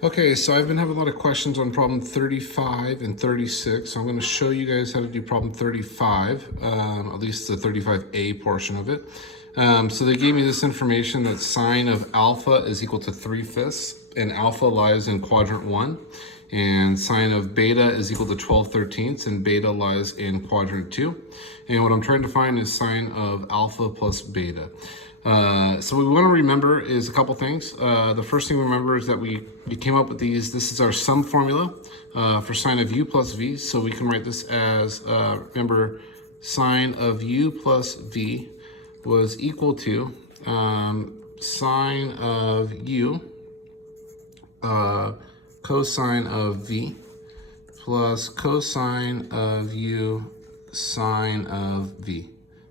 Okay, so I've been having a lot of questions on problem 35 and 36. So I'm going to show you guys how to do problem 35, at least the 35A portion of it. So they gave me this information that sine of alpha is equal to 3/5, and alpha lies in quadrant 1. And sine of beta is equal to 12/13, and beta lies in quadrant 2. And what I'm trying to find is sine of alpha plus beta. So what we want to remember is a couple things. The first thing we remember is that we came up with these. This is our sum formula for sine of u plus v. So we can write this as, remember, sine of u plus v was equal to sine of u cosine of v plus cosine of u sine of v.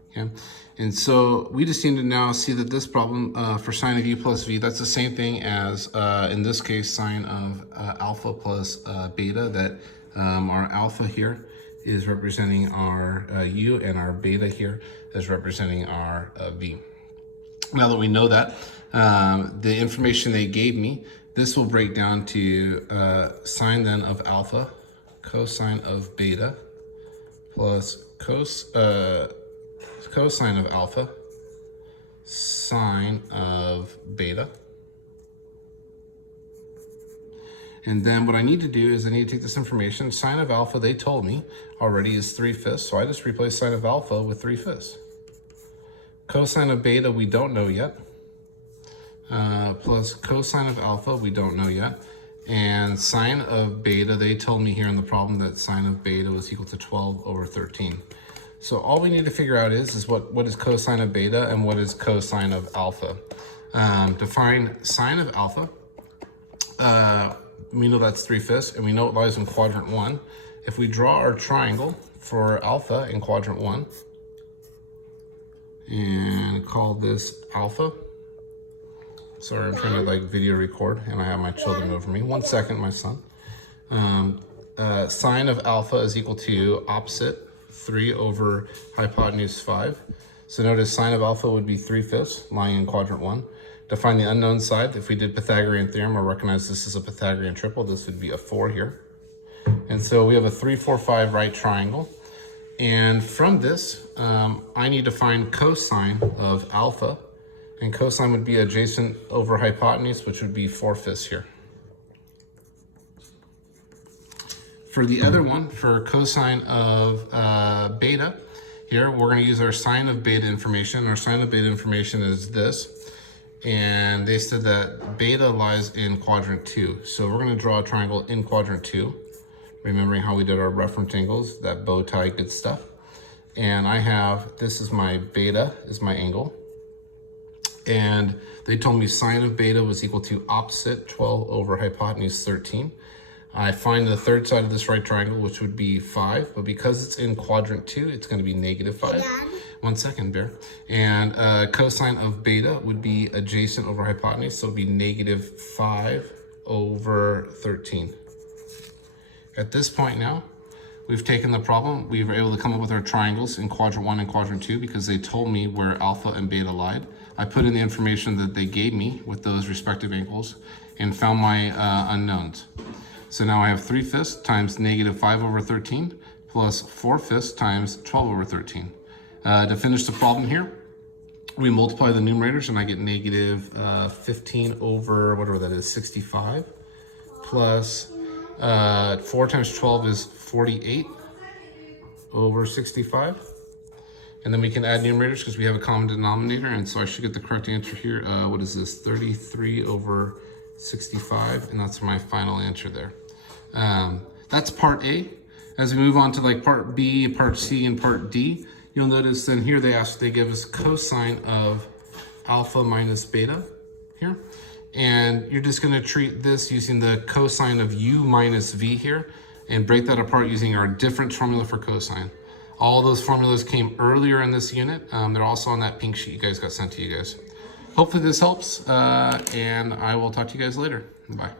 Okay, and so we just need to now see that this problem for sine of u plus v, that's the same thing as, in this case, sine of alpha plus beta, that our alpha here is representing our u, and our beta here is representing our v. Now that we know that, the information they gave me, this will break down to sine then of alpha cosine of beta plus cosine of alpha sine of beta. And then what I need to do is I need to take this information. Sine of alpha, they told me already, is 3/5, so I just replace sine of alpha with 3/5. Cosine of beta, we don't know yet. Plus cosine of alpha, we don't know yet. And sine of beta, they told me here in the problem that sine of beta was equal to 12/13. So all we need to figure out is what is cosine of beta and what is cosine of alpha. To find sine of alpha, we know that's 3/5, and we know it lies in quadrant 1. If we draw our triangle for alpha in quadrant 1, and call this alpha. Sorry, I'm trying to video record, and I have my children over me. 1 second, my son. Sine of alpha is equal to opposite 3 over hypotenuse 5. So notice sine of alpha would be 3/5, lying in quadrant 1. To find the unknown side, if we did Pythagorean theorem or recognize this is a Pythagorean triple, this would be a 4 here. And so we have a 3, 4, 5 right triangle. And from this, I need to find cosine of alpha. And cosine would be adjacent over hypotenuse, which would be 4/5 here. For the other one, for cosine of beta, here we're going to use our sine of beta information. Our sine of beta information is this. And they said that beta lies in quadrant 2. So we're going to draw a triangle in quadrant 2. Remembering how we did our reference angles, that bow tie, good stuff. And I have, this is my beta, is my angle. And they told me sine of beta was equal to opposite 12 over hypotenuse 13. I find the third side of this right triangle, which would be 5, but because it's in quadrant 2, it's going to be -5. 1 second, Bear. And cosine of beta would be adjacent over hypotenuse, so it would be -5/13. At this point now, we've taken the problem. We were able to come up with our triangles in quadrant 1 and quadrant 2 because they told me where alpha and beta lied. I put in the information that they gave me with those respective angles and found my unknowns. So now I have 3/5 times -5/13 plus 4/5 times 12/13. To finish the problem here, we multiply the numerators and I get -15 over, whatever that is, 65, plus 4 times 12 is 48 over 65. And then we can add numerators because we have a common denominator, and so I should get the correct answer here. What is this? 33 over 65, and that's my final answer there. That's part A. As we move on to part B, part C, and part D, you'll notice then here they give us cosine of alpha minus beta here. And you're just going to treat this using the cosine of u minus v here and break that apart using our difference formula for cosine. All those formulas came earlier in this unit. They're also on that pink sheet you guys got sent to you guys. Hopefully this helps, and I will talk to you guys later. Bye.